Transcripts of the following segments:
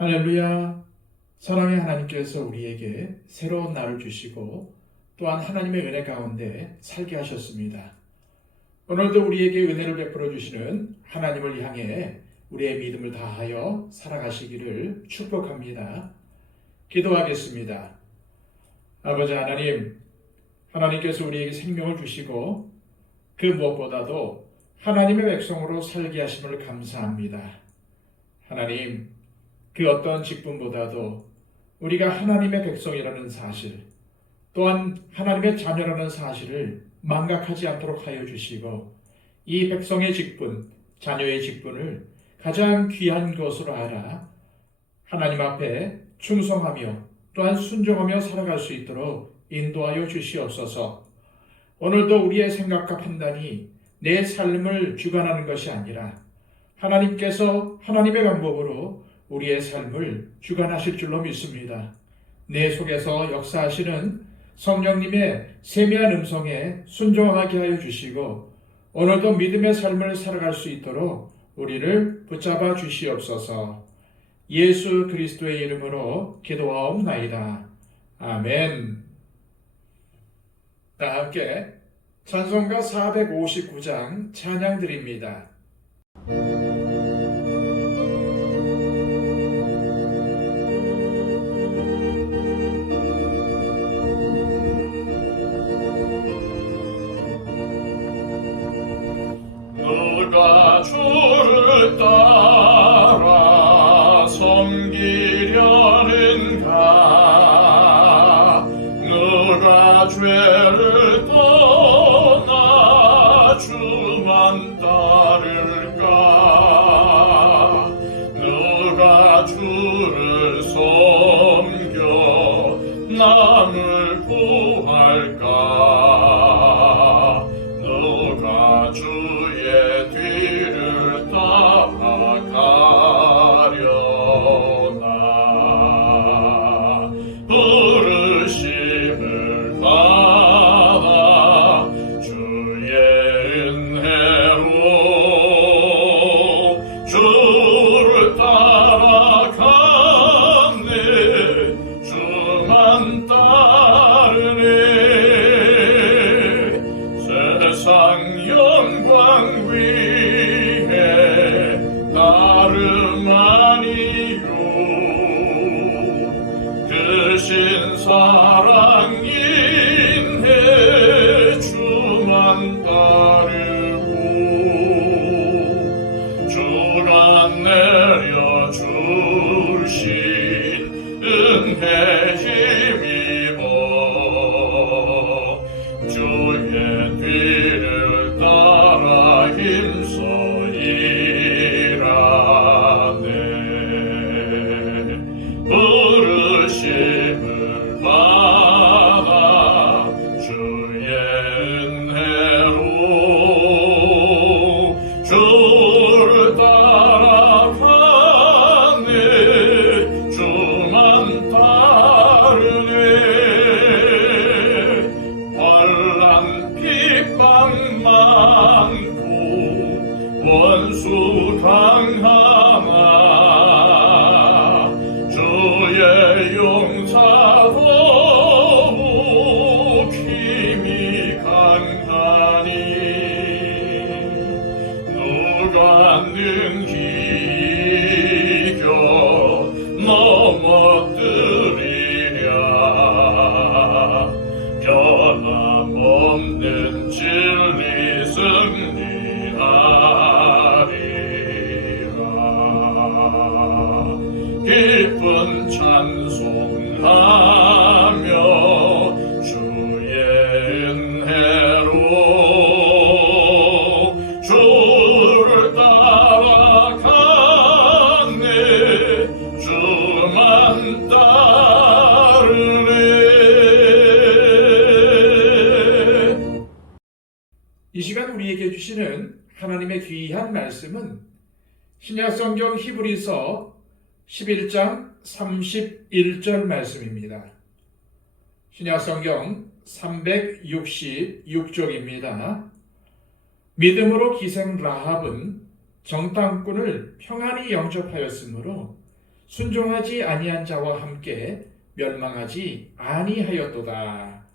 할렐루야! 사랑의 하나님께서 우리에게 새로운 날을 주시고 또한 하나님의 은혜 가운데 살게 하셨습니다. 오늘도 우리에게 은혜를 베풀어 주시는 하나님을 향해 우리의 믿음을 다하여 살아가시기를 축복합니다. 기도하겠습니다. 아버지 하나님, 하나님께서 우리에게 생명을 주시고 그 무엇보다도 하나님의 백성으로 살게 하심을 감사합니다. 하나님, 그 어떤 직분보다도 우리가 하나님의 백성이라는 사실, 또한 하나님의 자녀라는 사실을 망각하지 않도록 하여 주시고 이 백성의 직분, 자녀의 직분을 가장 귀한 것으로 알아 하나님 앞에 충성하며 또한 순종하며 살아갈 수 있도록 인도하여 주시옵소서. 오늘도 우리의 생각과 판단이 내 삶을 주관하는 것이 아니라 하나님께서 하나님의 방법으로 우리의 삶을 주관하실 줄로 믿습니다. 내 속에서 역사하시는 성령님의 세미한 음성에 순종하게 하여 주시고 오늘도 믿음의 삶을 살아갈 수 있도록 우리를 붙잡아 주시옵소서. 예수 그리스도의 이름으로 기도하옵나이다. 아멘. 다 함께 찬송가 459장 찬양 드립니다. 누가 주를 따라 섬기려는가? 누가 죄를 떠나 주만 따를까? 누가 주를 섬겨 남을 구할까? 누가 주의 뒤를 따라가려나? 부르심을 받아 주의 은혜로 주를 따라가네. 주만 따르네. 세상 영광 위에 다름 아니요 크신 사랑 인해 주만 따르고 주가 내려 주신 은혜 힘입어 주의 뒤를 따라 힘써 일하네. 부르심을 받아 주의 은혜로 주를 따라가네. 주만 따르네. 환난 핍박 많고 원수 강하나 주의 용사도 힘이 강하니 누가 능히 이겨 넘어뜨리랴? 변함없는 진리 승리하리라. 기쁜 찬송하며 주의 은혜로 주를 따라가네. 주만 따르네. 이 시간 우리에게 주시는 하나님의 귀한 말씀은 신약성경 히브리서 11장 31절 말씀입니다. 신약성경 366쪽입니다. 믿음으로 기생 라합은 정탐꾼을 평안히 영접하였으므로 순종하지 아니한 자와 함께 멸망하지 아니하였도다.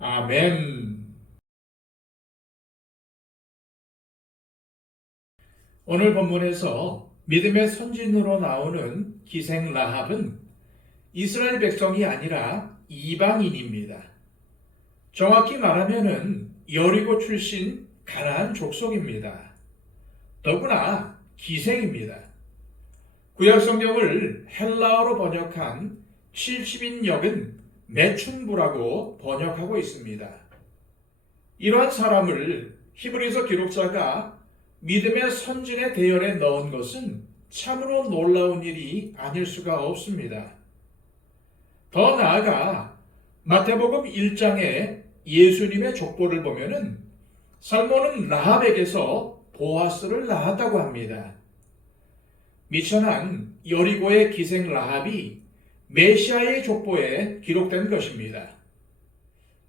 아멘. 오늘 본문에서 믿음의 선진으로 나오는 기생 라합은 이스라엘 백성이 아니라 이방인입니다. 정확히 말하면은 여리고 출신 가나안 족속입니다. 더구나 기생입니다. 구약 성경을 헬라어로 번역한 70인역은 매춘부라고 번역하고 있습니다. 이러한 사람을 히브리서 기록자가 믿음의 선진의 대열에 넣은 것은 참으로 놀라운 일이 아닐 수가 없습니다. 더 나아가 마태복음 1장에 예수님의 족보를 보면은 살몬은 라합에게서 보아스를 낳았다고 합니다. 미천한 여리고의 기생 라합이 메시아의 족보에 기록된 것입니다.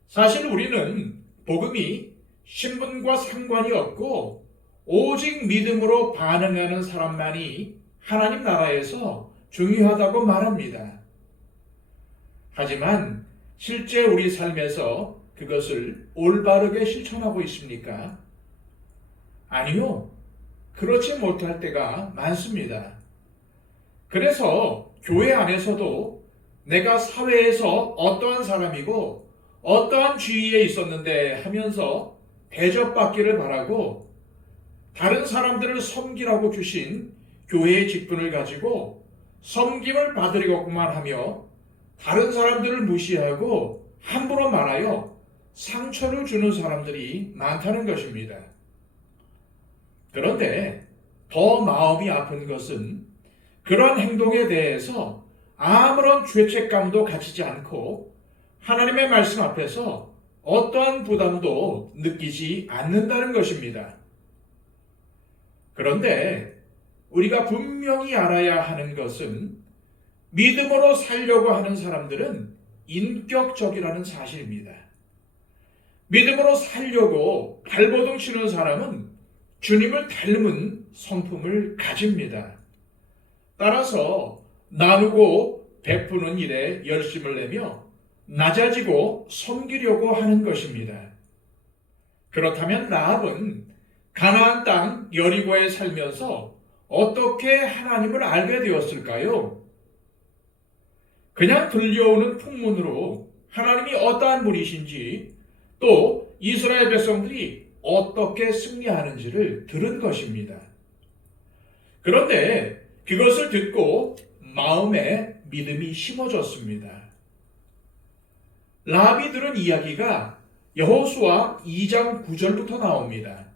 사실 우리는 복음이 신분과 상관이 없고 오직 믿음으로 반응하는 사람만이 하나님 나라에서 중요하다고 말합니다. 하지만 실제 우리 삶에서 그것을 올바르게 실천하고 있습니까? 아니요. 그렇지 못할 때가 많습니다. 그래서 교회 안에서도 내가 사회에서 어떠한 사람이고 어떠한 지위에 있었는데 하면서 대접받기를 바라고 다른 사람들을 섬기라고 주신 교회의 직분을 가지고 섬김을 받으려고만 하며 다른 사람들을 무시하고 함부로 말하여 상처를 주는 사람들이 많다는 것입니다. 그런데 더 마음이 아픈 것은 그러한 행동에 대해서 아무런 죄책감도 가지지 않고 하나님의 말씀 앞에서 어떠한 부담도 느끼지 않는다는 것입니다. 그런데 우리가 분명히 알아야 하는 것은 믿음으로 살려고 하는 사람들은 인격적이라는 사실입니다. 믿음으로 살려고 발버둥 치는 사람은 주님을 닮은 성품을 가집니다. 따라서 나누고 베푸는 일에 열심을 내며 낮아지고 섬기려고 하는 것입니다. 그렇다면 라합은 가나안 땅 여리고에 살면서 어떻게 하나님을 알게 되었을까요? 그냥 들려오는 풍문으로 하나님이 어떠한 분이신지 또 이스라엘 백성들이 어떻게 승리하는지를 들은 것입니다. 그런데 그것을 듣고 마음에 믿음이 심어졌습니다. 라합이 들은 이야기가 여호수아 2장 9절부터 나옵니다.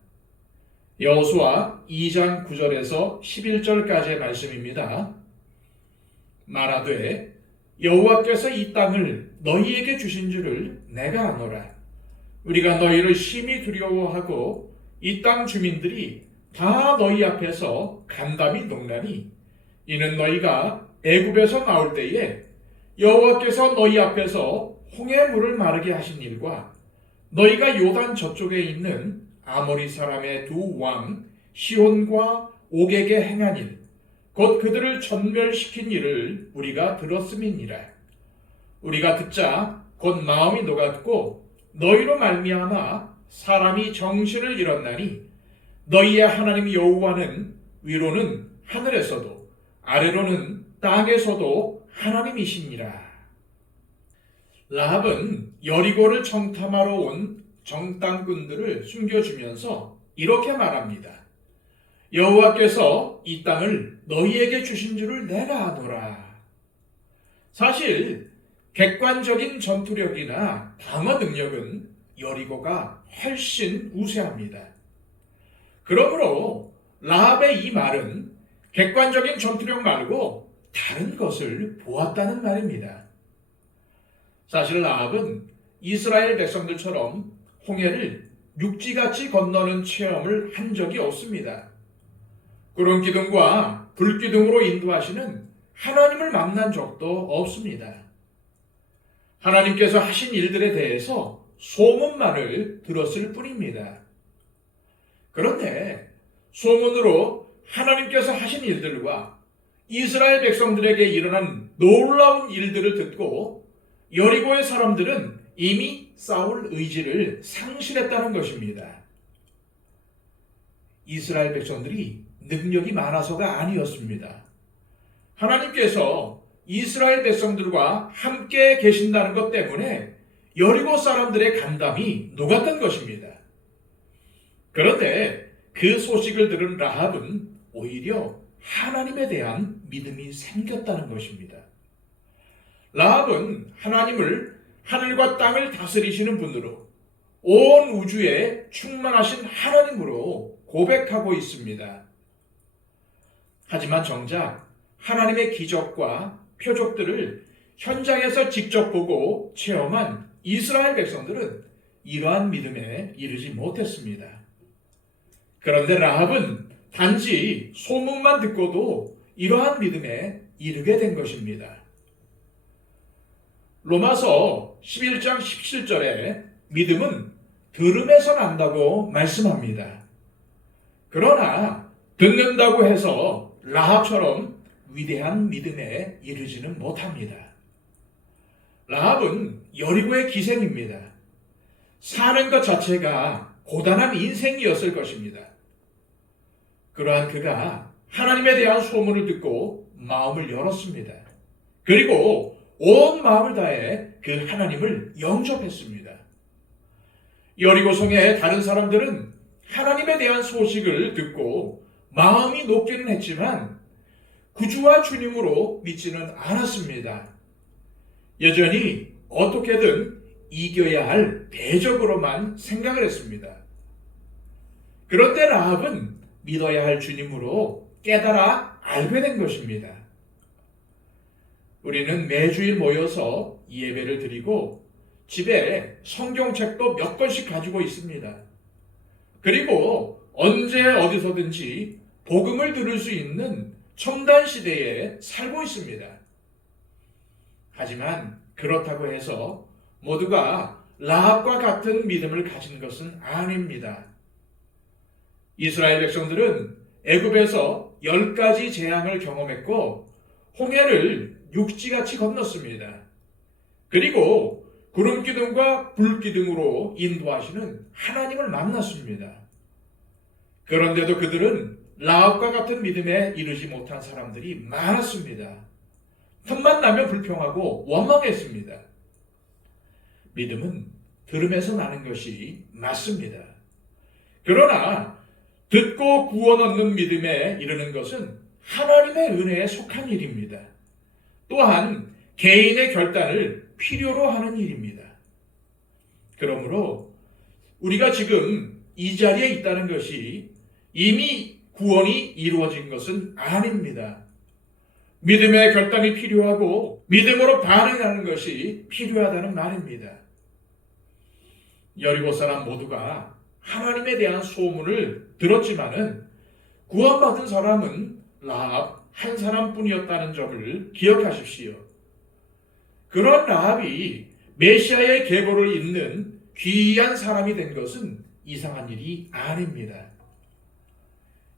여호수아 2장 9절에서 11절까지의 말씀입니다. 말하되 여호와께서 이 땅을 너희에게 주신 줄을 내가 아노라. 우리가 너희를 심히 두려워하고 이 땅 주민들이 다 너희 앞에서 간담이 녹나니 이는 너희가 애굽에서 나올 때에 여호와께서 너희 앞에서 홍해 물을 마르게 하신 일과 너희가 요단 저쪽에 있는 아모리 사람의 두 왕 시혼과 옥에게 행한 일, 곧 그들을 전멸시킨 일을 우리가 들었음이니라. 우리가 듣자 곧 마음이 녹았고 너희로 말미암아 사람이 정신을 잃었나니 너희의 하나님 여호와는 위로는 하늘에서도 아래로는 땅에서도 하나님이시니라. 라합은 여리고를 정탐하러 온 정탐꾼들을 숨겨주면서 이렇게 말합니다. 여호와께서 이 땅을 너희에게 주신 줄을 내가 아노라. 사실 객관적인 전투력이나 방어 능력은 여리고가 훨씬 우세합니다. 그러므로 라합의 이 말은 객관적인 전투력 말고 다른 것을 보았다는 말입니다. 사실 라합은 이스라엘 백성들처럼 홍해를 육지같이 건너는 체험을 한 적이 없습니다. 구름기둥과 불기둥으로 인도하시는 하나님을 만난 적도 없습니다. 하나님께서 하신 일들에 대해서 소문만을 들었을 뿐입니다. 그런데 소문으로 하나님께서 하신 일들과 이스라엘 백성들에게 일어난 놀라운 일들을 듣고 여리고의 사람들은 이미 싸울 의지를 상실했다는 것입니다. 이스라엘 백성들이 능력이 많아서가 아니었습니다. 하나님께서 이스라엘 백성들과 함께 계신다는 것 때문에 여리고 사람들의 간담이 녹았던 것입니다. 그런데 그 소식을 들은 라합은 오히려 하나님에 대한 믿음이 생겼다는 것입니다. 라합은 하나님을 하늘과 땅을 다스리시는 분으로 온 우주에 충만하신 하나님으로 고백하고 있습니다. 하지만 정작 하나님의 기적과 표적들을 현장에서 직접 보고 체험한 이스라엘 백성들은 이러한 믿음에 이르지 못했습니다. 그런데 라합은 단지 소문만 듣고도 이러한 믿음에 이르게 된 것입니다. 로마서 11장 17절에 믿음은 들음에서 난다고 말씀합니다. 그러나 듣는다고 해서 라합처럼 위대한 믿음에 이르지는 못합니다. 라합은 여리고의 기생입니다. 사는 것 자체가 고단한 인생이었을 것입니다. 그러한 그가 하나님에 대한 소문을 듣고 마음을 열었습니다. 그리고 온 마음을 다해 그 하나님을 영접했습니다. 여리고성의 다른 사람들은 하나님에 대한 소식을 듣고 마음이 녹기는 했지만 구주와 주님으로 믿지는 않았습니다. 여전히 어떻게든 이겨야 할 대적으로만 생각을 했습니다. 그런데 라합은 믿어야 할 주님으로 깨달아 알게 된 것입니다. 우리는 매주일 모여서 예배를 드리고 집에 성경책도 몇 권씩 가지고 있습니다. 그리고 언제 어디서든지 복음을 들을 수 있는 첨단 시대에 살고 있습니다. 하지만 그렇다고 해서 모두가 라합과 같은 믿음을 가진 것은 아닙니다. 이스라엘 백성들은 애굽에서 10가지 재앙을 경험했고 홍해를 육지같이 건넜습니다. 그리고 구름기둥과 불기둥으로 인도하시는 하나님을 만났습니다. 그런데도 그들은 라합과 같은 믿음에 이르지 못한 사람들이 많았습니다. 틈만 나면 불평하고 원망했습니다. 믿음은 들음에서 나는 것이 맞습니다. 그러나 듣고 구원 얻는 믿음에 이르는 것은 하나님의 은혜에 속한 일입니다. 또한 개인의 결단을 필요로 하는 일입니다. 그러므로 우리가 지금 이 자리에 있다는 것이 이미 구원이 이루어진 것은 아닙니다. 믿음의 결단이 필요하고 믿음으로 반응하는 것이 필요하다는 말입니다. 여리고 사람 모두가 하나님에 대한 소문을 들었지만은 구원받은 사람은 라합 한 사람뿐이었다는 점을 기억하십시오. 그런 라합이 메시아의 계보를 잇는 귀한 사람이 된 것은 이상한 일이 아닙니다.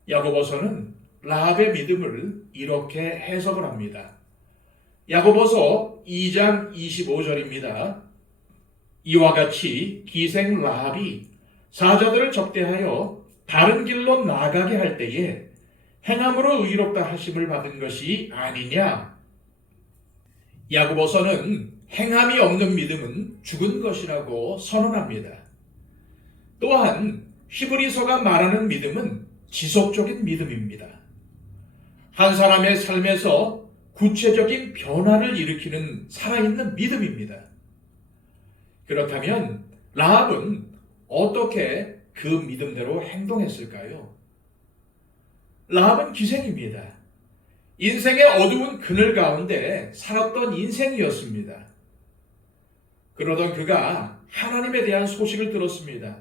야고보서는 라합의 믿음을 이렇게 해석을 합니다. 야고보서 2장 25절입니다. 이와 같이 기생 라합이 사자들을 접대하여 바른 길로 나가게 할 때에 행함으로 의롭다 하심을 받은 것이 아니냐. 야고보서는 행함이 없는 믿음은 죽은 것이라고 선언합니다. 또한 히브리서가 말하는 믿음은 지속적인 믿음입니다. 한 사람의 삶에서 구체적인 변화를 일으키는 살아있는 믿음입니다. 그렇다면 라합은 어떻게 그 믿음대로 행동했을까요? 라합은 기생입니다. 인생의 어두운 그늘 가운데 살았던 인생이었습니다. 그러던 그가 하나님에 대한 소식을 들었습니다.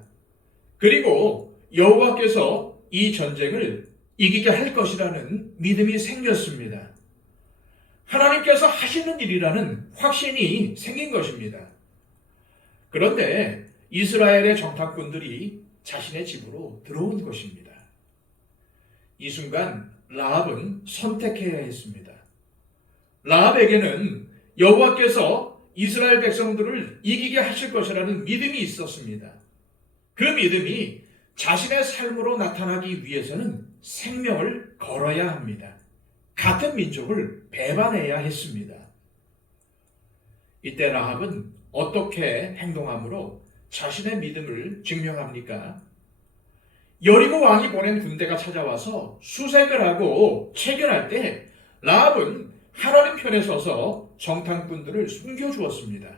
그리고 여호와께서 이 전쟁을 이기게 할 것이라는 믿음이 생겼습니다. 하나님께서 하시는 일이라는 확신이 생긴 것입니다. 그런데 이스라엘의 정탐꾼들이 자신의 집으로 들어온 것입니다. 이 순간 라합은 선택해야 했습니다. 라합에게는 여호와께서 이스라엘 백성들을 이기게 하실 것이라는 믿음이 있었습니다. 그 믿음이 자신의 삶으로 나타나기 위해서는 생명을 걸어야 합니다. 같은 민족을 배반해야 했습니다. 이때 라합은 어떻게 행동함으로 자신의 믿음을 증명합니까? 여리고 왕이 보낸 군대가 찾아와서 수색을 하고 체결할 때 라합은 하나님 편에 서서 정탐꾼들을 숨겨주었습니다.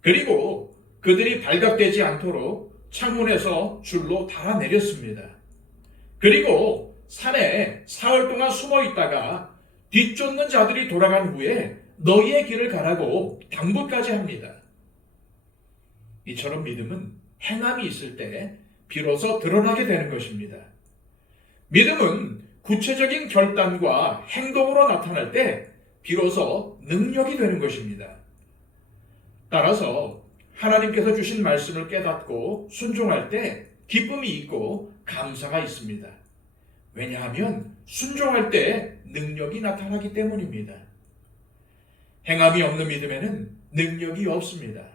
그리고 그들이 발각되지 않도록 창문에서 줄로 달아내렸습니다. 그리고 산에 사흘 동안 숨어 있다가 뒤쫓는 자들이 돌아간 후에 너희의 길을 가라고 당부까지 합니다. 이처럼 믿음은 행함이 있을 때 비로소 드러나게 되는 것입니다. 믿음은 구체적인 결단과 행동으로 나타날 때 비로소 능력이 되는 것입니다. 따라서 하나님께서 주신 말씀을 깨닫고 순종할 때 기쁨이 있고 감사가 있습니다. 왜냐하면 순종할 때 능력이 나타나기 때문입니다. 행함이 없는 믿음에는 능력이 없습니다.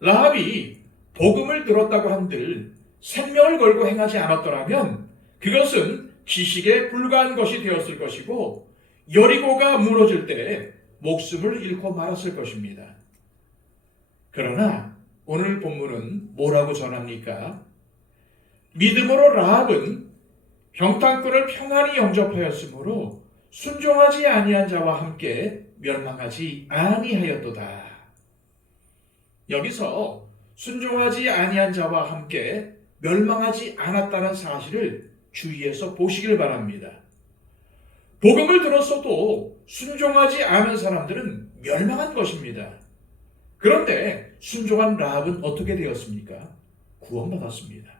라합이 복음을 들었다고 한들 생명을 걸고 행하지 않았더라면 그것은 지식에 불과한 것이 되었을 것이고 여리고가 무너질 때 목숨을 잃고 말았을 것입니다. 그러나 오늘 본문은 뭐라고 전합니까? 믿음으로 라합은 병탄꾼을 평안히 영접하였으므로 순종하지 아니한 자와 함께 멸망하지 아니하였도다. 여기서 순종하지 아니한 자와 함께 멸망하지 않았다는 사실을 주의해서 보시길 바랍니다. 복음을 들었어도 순종하지 않은 사람들은 멸망한 것입니다. 그런데 순종한 라합은 어떻게 되었습니까? 구원받았습니다.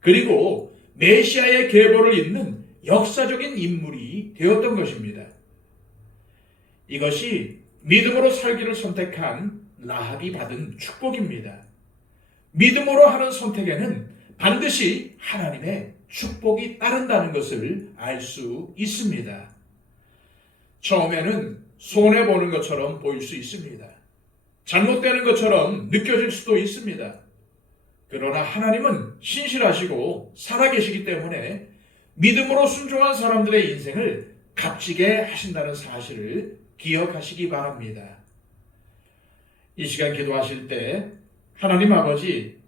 그리고 메시아의 계보를 잇는 역사적인 인물이 되었던 것입니다. 이것이 믿음으로 살기를 선택한 라합이 받은 축복입니다. 믿음으로 하는 선택에는 반드시 하나님의 축복이 따른다는 것을 알 수 있습니다. 처음에는 손해보는 것처럼 보일 수 있습니다. 잘못되는 것처럼 느껴질 수도 있습니다. 그러나 하나님은 신실하시고 살아계시기 때문에 믿음으로 순종한 사람들의 인생을 값지게 하신다는 사실을 기억하시기 바랍니다. 이 시간 기도하실 때 하나님 아버지,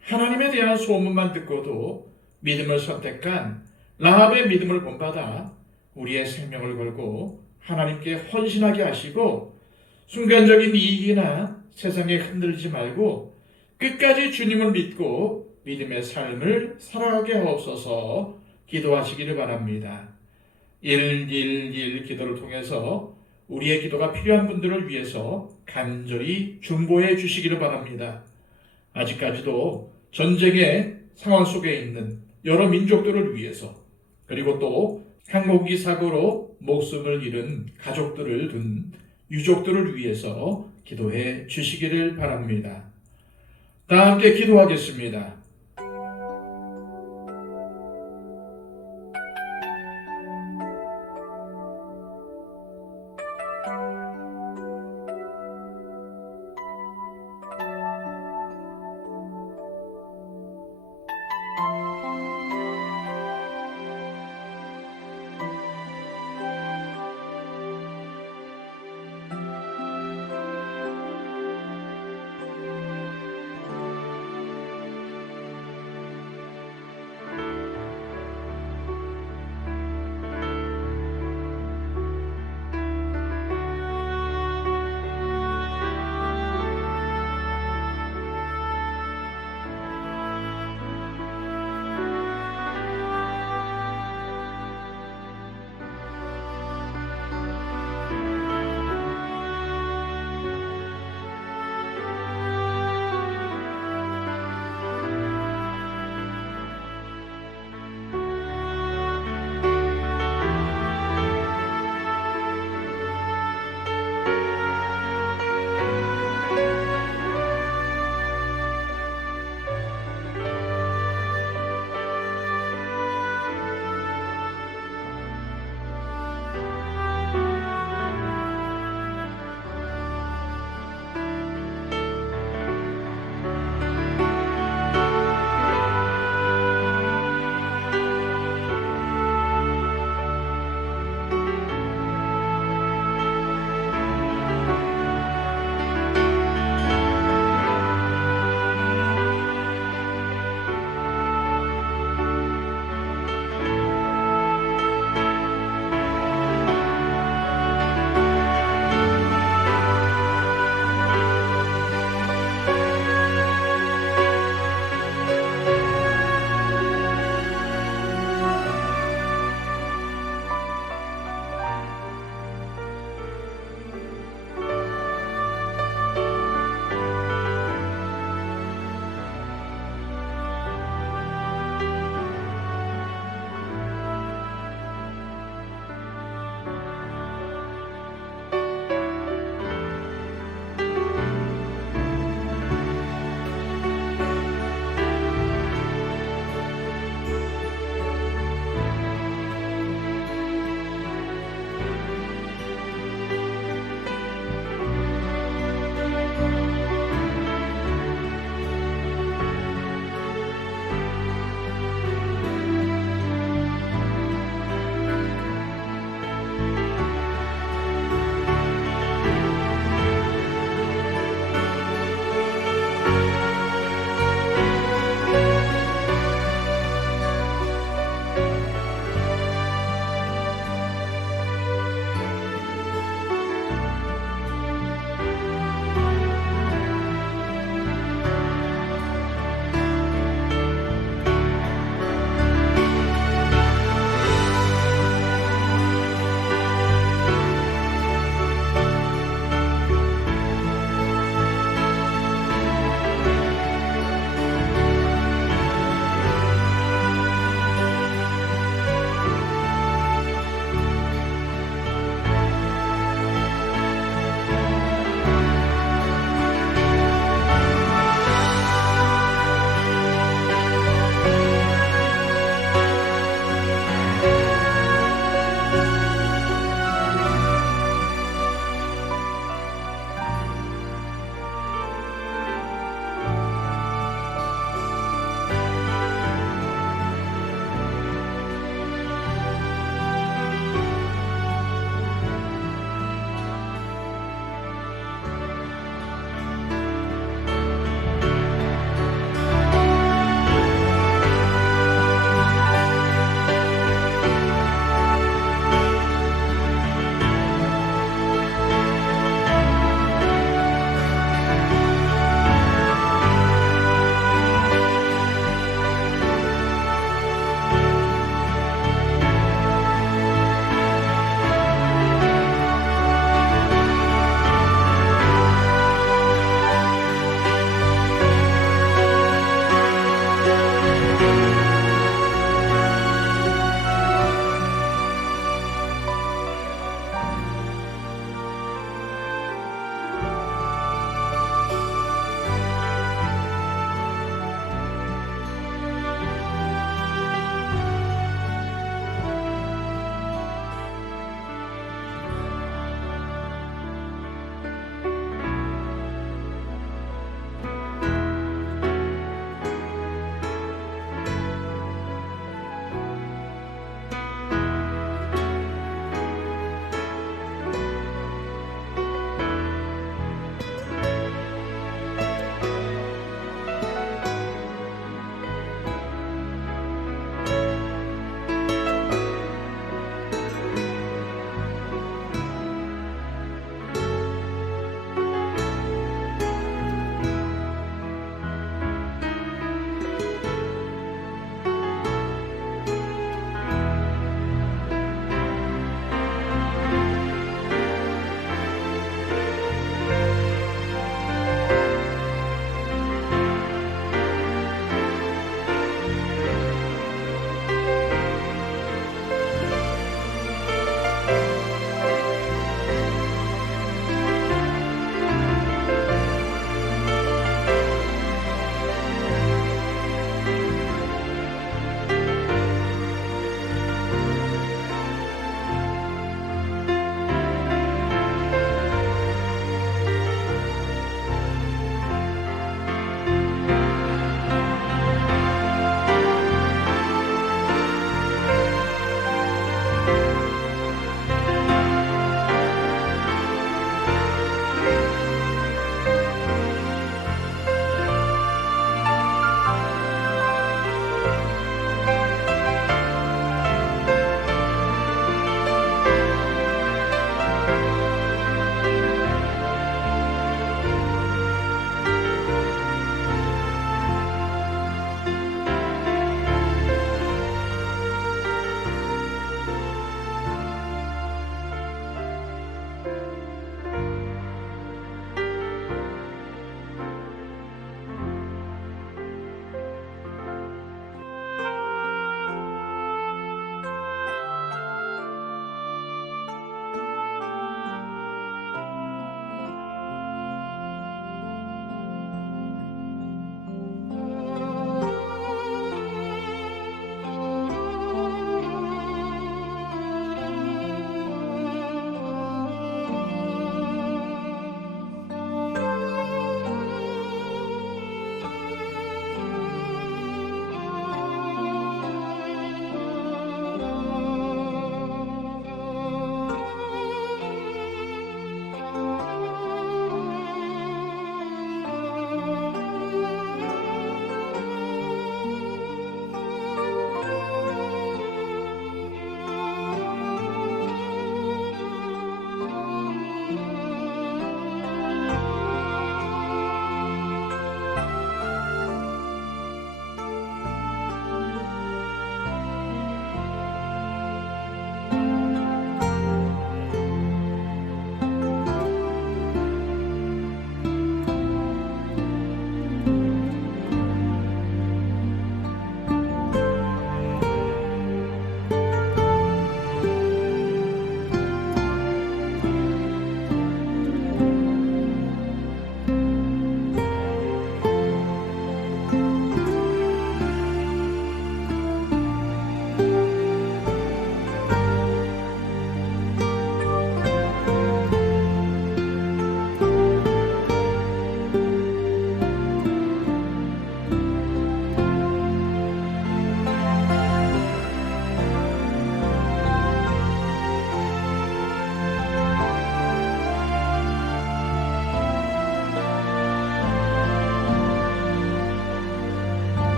하나님에 대한 소문만 듣고도 믿음을 선택한 라합의 믿음을 본받아 우리의 생명을 걸고 하나님께 헌신하게 하시고 순간적인 이익이나 세상에 흔들리지 말고 끝까지 주님을 믿고 믿음의 삶을 살아가게 하옵소서. 기도하시기를 바랍니다. 111 기도를 통해서 우리의 기도가 필요한 분들을 위해서 간절히 중보해 주시기를 바랍니다. 아직까지도 전쟁의 상황 속에 있는 여러 민족들을 위해서, 그리고 또 항공기 사고로 목숨을 잃은 가족들을 둔 유족들을 위해서 기도해 주시기를 바랍니다. 다 함께 기도하겠습니다.